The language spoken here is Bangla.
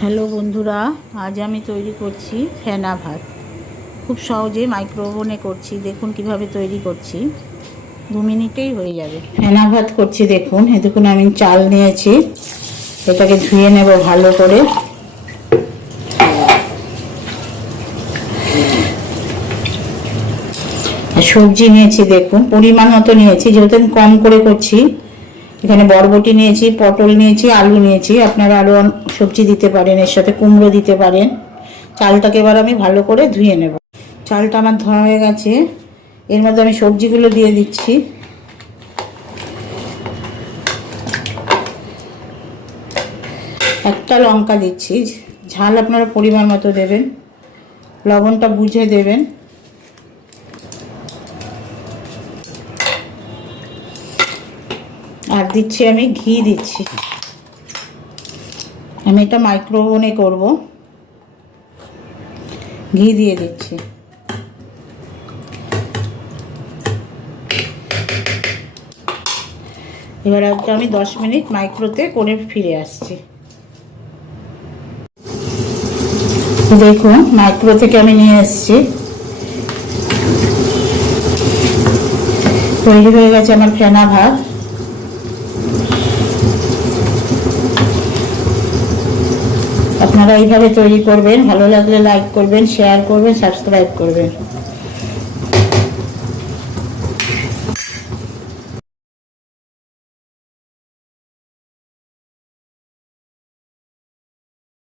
হ্যালো বন্ধুরা, আজ আমি তৈরি করছি ফেনা ভাত। খুব সহজে মাইক্রোওভেনে করছি, দেখুন কীভাবে তৈরি করছি। দু মিনিটেই হয়ে যাবে। ফেনা ভাত করছি, দেখুন। এ আমি চাল নিয়েছি। এটাকে ধুয়ে নেব ভালো করে। সবজি নিয়েছি, দেখুন। পরিমাণ মতো নিয়েছি, যেহেতু আমি কম করে করছি। এখানে বরবটি নিয়েছি, পটল নিয়েছি, আলু নিয়েছি। আপনারা আরও সবজি দিতে পারেন, এর সাথে কুমড়ো দিতে পারেন। চালটাকে এবার আমি ভালো করে ধুয়ে নেব। চালটা আমার ধোয়া হয়ে গেছে। এর মধ্যে আমি সবজিগুলো দিয়ে দিচ্ছি। একটা লঙ্কা দিচ্ছি। ঝাল আপনারা পরিমাণ মতো দেবেন। লবণটা বুঝে দেবেন। আর দিচ্ছি আমি ঘি দিচ্ছি। আমি এটা মাইক্রোওভেনে করব। ঘি দিয়ে দিচ্ছি। এবার একটা আমি দশ মিনিট মাইক্রোতে করে ফিরে আসছি। দেখুন মাইক্রো থেকে আমি নিয়ে এসেছি। তৈরি হয়ে গেছে আমার ফেনা ভাত। আপনারা এইভাবে তৈরি করবেন ভালো লাগলে লাইক করবেন শেয়ার করবেন সাবস্ক্রাইব করবেন।